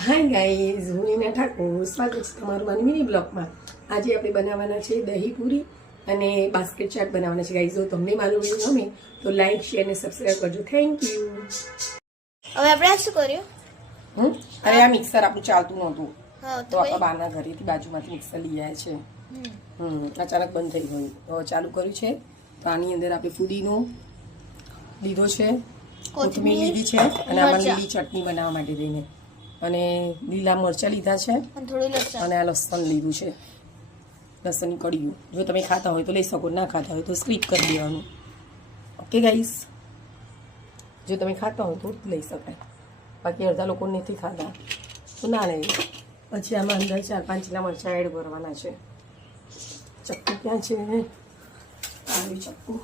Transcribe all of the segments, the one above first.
Hi guys, હું હિના ઠાકોર. સ્વાગત છે તમારું મારી મિની બ્લોગમાં. આજે આપણે બનાવવાના છે દહીં પૂરી અને બાસ્કેટ ચાટ બનાવવાના છે. ગાઈઝ, જો તમને મારું વિડીયો ગમે તો લાઈક, શેર અને સબસ્ક્રાઈબ કરજો. Thank you. હવે આપણે શું કર્યું? અરે આ મિક્સર આપણું ચાલતું નહોતું, હા, તો આપણા બહારના ઘરેથી બાજુમાંથી મિક્સર લઈ આવ્યા છે. અચાનક બંધ થઈ ગયું તો ચાલુ કર્યું છે. તો આની અંદર આપણે ફુદીનો લીધો છે, કોથમીર લીધી છે અને આમાં લીલી ચટણી બનાવવા માટે લઈને, અને લીલા મરચાં લીધા છે અને આ લસણ લીધું છે, લસણની કડીયું. જો તમે ખાતા હોય તો લઈ શકો, ના ખાતા હોય તો સ્કીપ કરી દેવાનું. ઓકે ગાઈસ, જો તમે ખાતા હોય તો લઈ શકાય, બાકી અડધા લોકો નથી ખાતા તો ના લઈ. પછી આમાં અંદર 4-5 લીલા મરચાં એડ કરવાના છે. ચક્કુ ક્યાં છે? આવી ચક્કુ.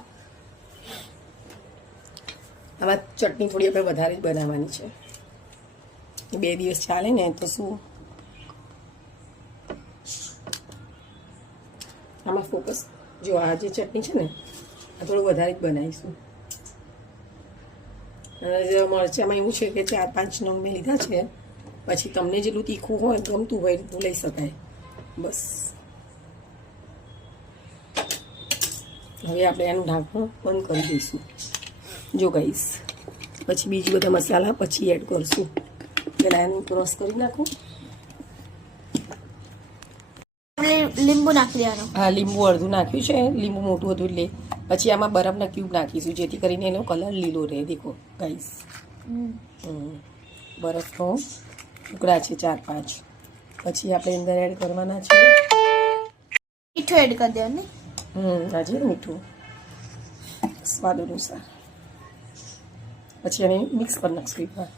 આમાં ચટણી થોડી આપણે વધારે જ બનાવવાની છે, 2 દિવસ ચાલે ને તો શું. આમાં ફોકસ જો આ જે ચટણી છે ને આ થોડું વધારે જ બનાવીશું. અને મરચાંમાં એવું છે કે 4-5 નંગ મેં લીધા છે. પછી તમને જેટલું તીખું હોય, ગમતું હોય એટલું લઈ શકાય. બસ હવે આપણે એનું ઢાંકણું બંધ કરી દઈશું. જો ગાઈસ, પછી બીજું બધા મસાલા પછી એડ કરશું. પહેલાં એનું ક્રોસ કરી નાખું. લીંબુ નાખી દેવાનું. હા, લીંબુ અડધું નાખ્યું છે, લીંબુ મોટું હતું એટલે. પછી આમાં બરફના ક્યુબ નાખીશું જેથી કરીને એનો કલર લીલો રહે. દેખો ગાઈસ, બરફનો ટુકડા છે 4-5. પછી આપણે અંદર એડ કરવાના છે મીઠું એડ કરી દેવાનું. આજે મીઠું સ્વાદ અનુસાર. પછી એને મિક્સ કરી નાખશું એકવાર.